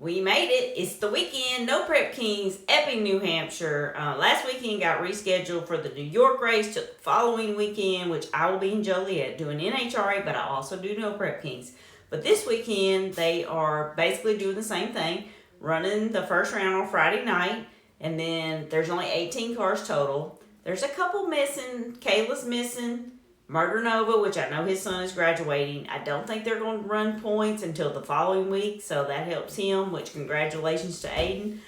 We made it. It's the weekend. No Prep Kings, Epping, New Hampshire. Last weekend got rescheduled for the New York race to the following weekend, which I will be in Joliet doing NHRA, but I also do No Prep Kings. But this weekend, they are basically doing the same thing, running the first round on Friday night, and then there's only 18 cars total. There's a couple missing. Kayla's missing. Murder Nova, which I know his son is graduating. I don't think they're going to run points until the following week, so that helps him, which congratulations to Aiden.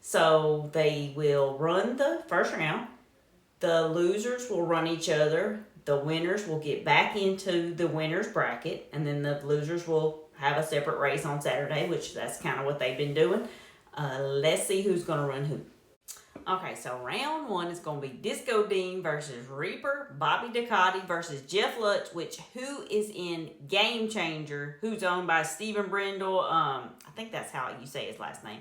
So they will run the first round. The losers will run each other. The winners will get back into the winner's bracket, and then the losers will have a separate race on Saturday, which that's kind of what they've been doing. Let's see who's going to run who. Okay, so round one is going to be Disco Dean versus Reaper, Bobby Ducati versus Jeff Lutz, who is in Game Changer, who's owned by Stephen Brindle. I think that's how you say his last name.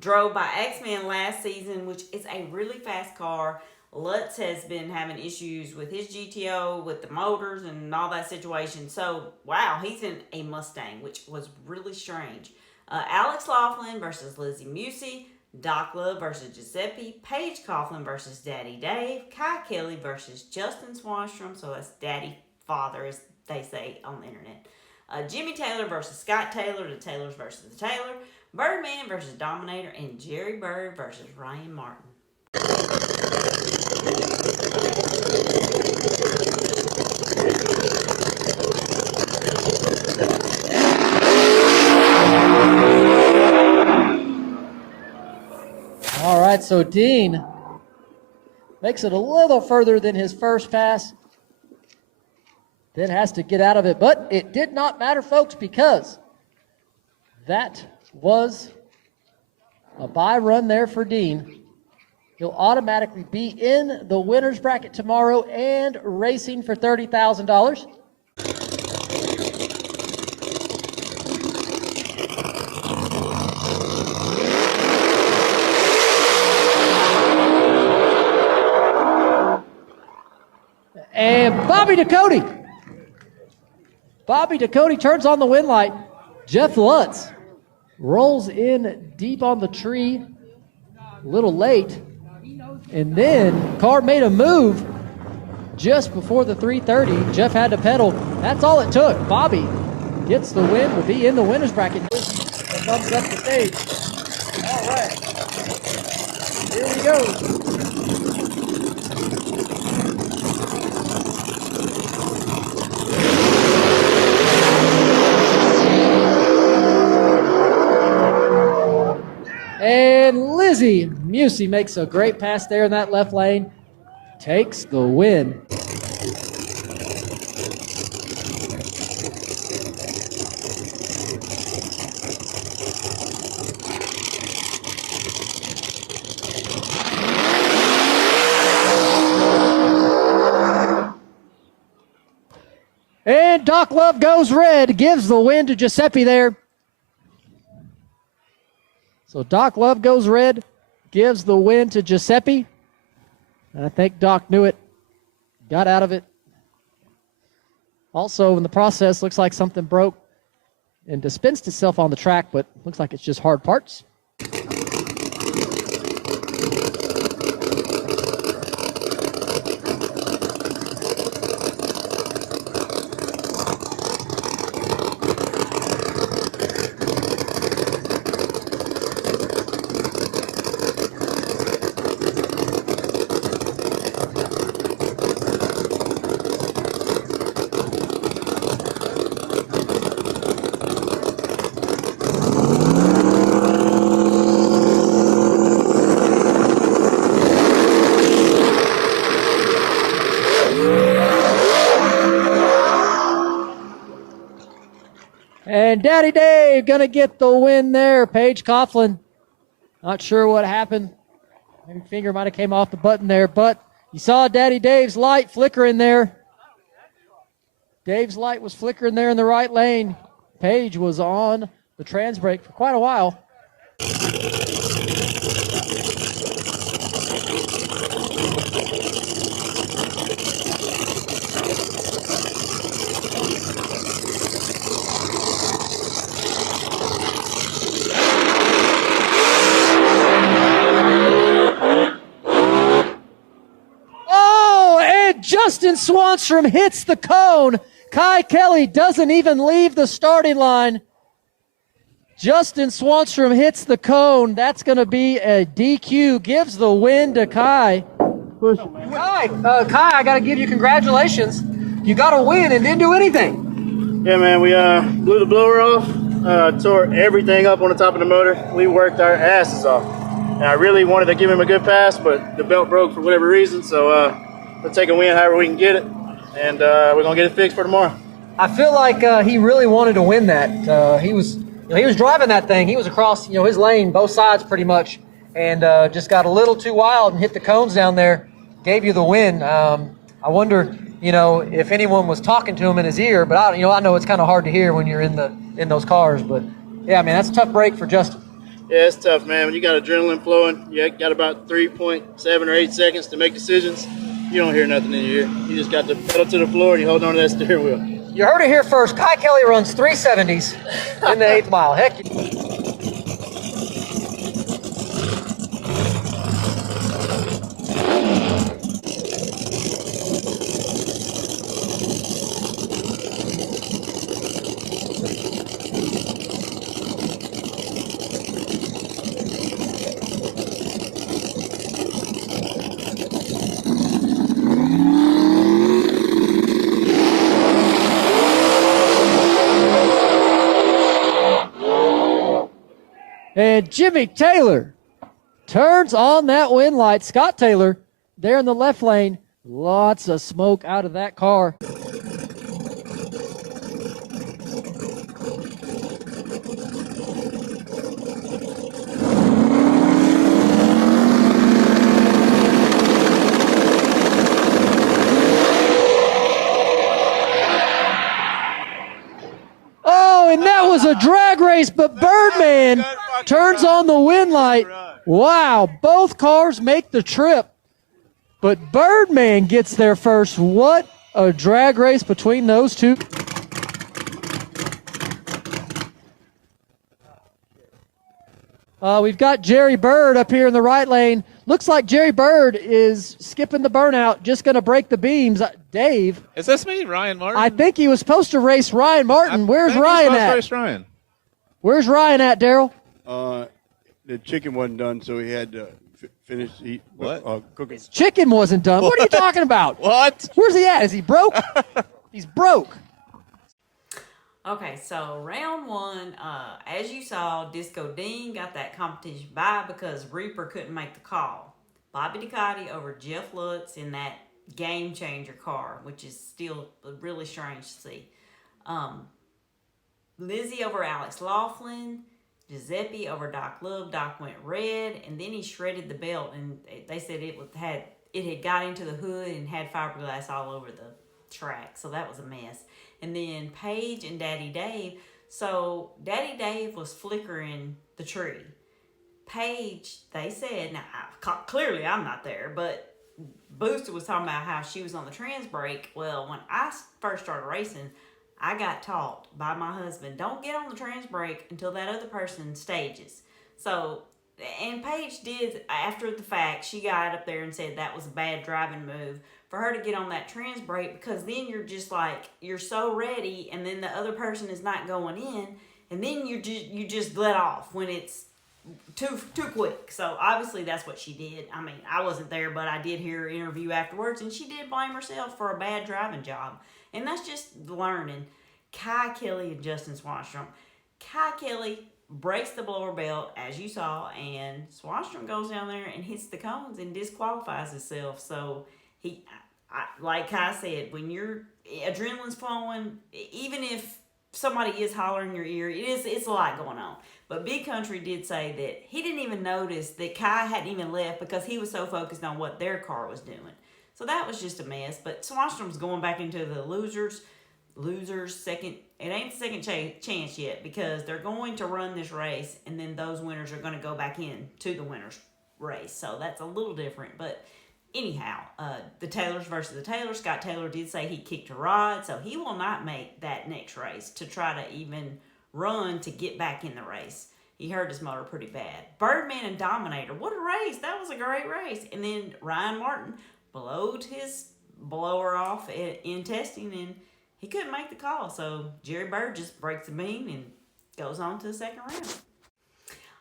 Drove by X-Men last season, which is a really fast car. Lutz has been having issues with his GTO, with the motors and all that situation. So, wow, he's in a Mustang, which was really strange. Alex Laughlin versus Lizzie Musey. Doc Love versus Giuseppe, Paige Coughlin versus Daddy Dave, Kai Kelly versus Justin Swastrom, so that's Daddy Father, as they say on the internet. Jimmy Taylor versus Scott Taylor, the Taylors versus the Taylor, Birdman versus Dominator, and Jerry Bird versus Ryan Martin. All right, so Dean makes it a little further than his first pass. Then has to get out of it, but it did not matter, folks, because that was a bye run there for Dean. He'll automatically be in the winner's bracket tomorrow and racing for $30,000. And Bobby Ducati turns on the win light. Jeff Lutz rolls in deep on the tree, a little late. And then car made a move just before the 330. Jeff had to pedal. That's all it took. Bobby gets the win, will be in the winner's bracket. Thumbs up the stage. All right. Here we go. And Lizzie Musey makes a great pass there in that left lane. Takes the win. And Doc Love goes red, gives the win to Giuseppe there. So Doc Love goes red, gives the win to Giuseppe. And I think Doc knew it, got out of it. Also, in the process, looks like something broke and dispensed itself on the track, but looks like it's just hard parts. And Daddy Dave gonna get the win there. Paige Coughlin, not sure what happened. Maybe finger might have came off the button there, but you saw Daddy Dave's light flickering there. Dave's light was flickering there in the right lane. Paige was on the trans brake for quite a while. Justin Swanstrom hits the cone. Kai Kelly doesn't even leave the starting line. Justin Swanstrom hits the cone. That's going to be a DQ. Gives the win to Kai. Kai, I got to give you congratulations. You got a win and didn't do anything. Yeah, man, we blew the blower off, tore everything up on the top of the motor. We worked our asses off. And I really wanted to give him a good pass, but the belt broke for whatever reason, so we'll take a win however we can get it, and we're going to get it fixed for tomorrow. I feel like he really wanted to win that. He was driving that thing. He was across, his lane, both sides pretty much, and just got a little too wild and hit the cones down there. Gave you the win. I wonder, if anyone was talking to him in his ear, but I know it's kind of hard to hear when you're in those cars. But yeah, man, that's a tough break for Justin. Yeah, it's tough, man. When you got adrenaline flowing, you got about 3.7 or 8 seconds to make decisions. You don't hear nothing in your ear. You just got the pedal to the floor and you hold on to that steering wheel. You heard it here first. Kai Kelly runs 370s in the 8th mile. Heck. And Jimmy Taylor turns on that win light. Scott Taylor there in the left lane. Lots of smoke out of that car. Oh, and that was a drag race, but Birdman turns on the win light. Wow, both cars make the trip, but Birdman gets there first. What a drag race between those two. We've got Jerry Bird up here in the right lane. Looks like Jerry Bird is skipping the burnout, just going to break the beams. Dave. Is this me, Ryan Martin? I think he was supposed to race Ryan Martin. Where's Ryan at? Race Ryan. Where's Ryan at, Daryl? The chicken wasn't done, so he had to finish cooking. His chicken wasn't done. What are you talking about? What? Where's he at? Is he broke? He's broke. Okay, so round one, as you saw, Disco Dean got that competition bye because Reaper couldn't make the call. Bobby Ducati over Jeff Lutz in that game changer car, which is still really strange to see. Lizzie over Alex Laughlin. Giuseppe over Doc Love. Doc went red, and then he shredded the belt, and they said it had got into the hood and had fiberglass all over the track, so that was a mess. And then Paige and Daddy Dave. So Daddy Dave was flickering the tree. Paige, they said, now clearly I'm not there, but Booster was talking about how she was on the trans brake. Well, when I first started racing, I got taught by my husband, don't get on the trans brake until that other person stages. So, and Paige did, after the fact, she got up there and said that was a bad driving move for her to get on that trans brake, because then you're just like, you're so ready, and then the other person is not going in, and then you just let off when it's too quick. So obviously that's what she did. I mean, I wasn't there, but I did hear her interview afterwards, and she did blame herself for a bad driving job. And that's just learning. Kai Kelly and Justin Swanstrom. Kai Kelly breaks the blower belt, as you saw, and Swanstrom goes down there and hits the cones and disqualifies himself. So like Kai said, when your adrenaline's flowing, even if somebody is hollering in your ear, it's a lot going on. But Big Country did say that he didn't even notice that Kai hadn't even left because he was so focused on what their car was doing. So that was just a mess. But Swanstrom's going back into the losers second. It ain't the second chance yet, because they're going to run this race, and then those winners are going to go back in to the winners race. So that's a little different. But anyhow, the Taylors versus the Taylors. Scott Taylor did say he kicked a rod, so he will not make that next race to try to even run to get back in the race. He hurt his motor pretty bad. Birdman and Dominator. What a race. That was a great race. And then Ryan Martin blowed his blower off in testing, and he couldn't make the call. So Jerry Bird just breaks the beam and goes on to the second round.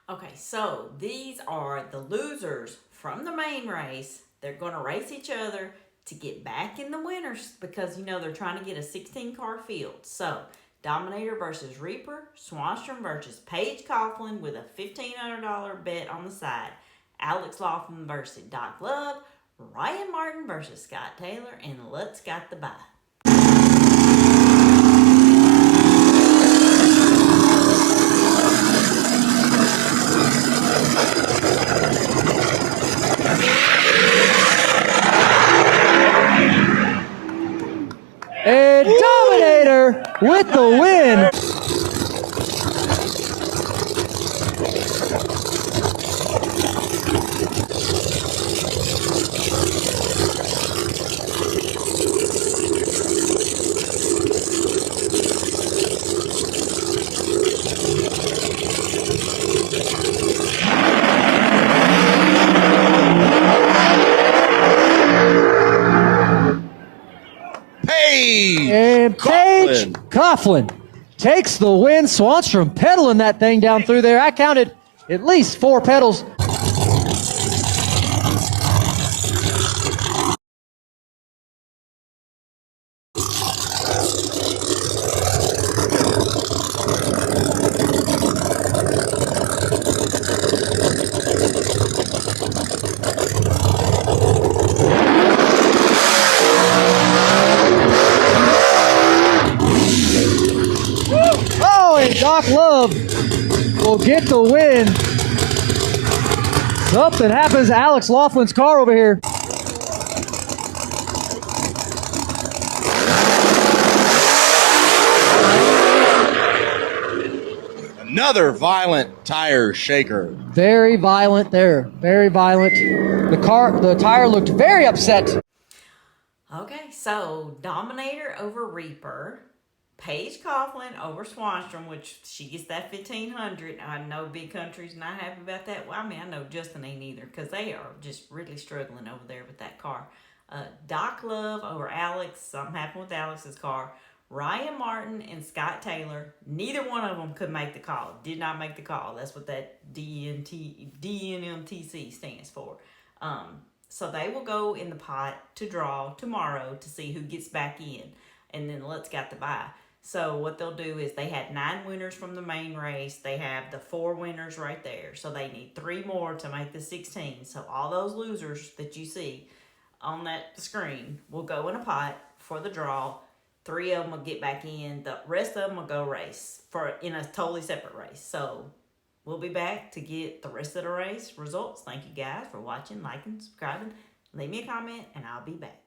Okay, so these are the losers from the main race. They're going to race each other to get back in the winners because, you know, they're trying to get a 16-car field. So Dominator versus Reaper, Swanstrom versus Paige Coughlin with a $1,500 bet on the side. Alex Laughlin versus Doc Love, Ryan Martin versus Scott Taylor, and Lutz got the bye. And Dominator with the win. And Paige Coughlin takes the win. Swanstrom pedaling that thing down through there. I counted at least 4 pedals. Doc Love will get the win. Something happens to Alex Laughlin's car over here. Another violent tire shaker. Very violent there. Very violent. The tire looked very upset. Okay, so Dominator over Reaper. Paige Coughlin over Swanstrom, which she gets that $1,500. I know Big Country's not happy about that. Well, I mean, I know Justin ain't either because they are just really struggling over there with that car. Doc Love over Alex. Something happened with Alex's car. Ryan Martin and Scott Taylor. Neither one of them could make the call. Did not make the call. That's what that DNMTC stands for. So they will go in the pot to draw tomorrow to see who gets back in. And then Let's got the bye. So what they'll do is they had 9 winners from the main race. They have the 4 winners right there. So they need 3 more to make the 16. So all those losers that you see on that screen will go in a pot for the draw. 3 of them will get back in. The rest of them will go race in a totally separate race. So we'll be back to get the rest of the race results. Thank you guys for watching, liking, subscribing. Leave me a comment and I'll be back.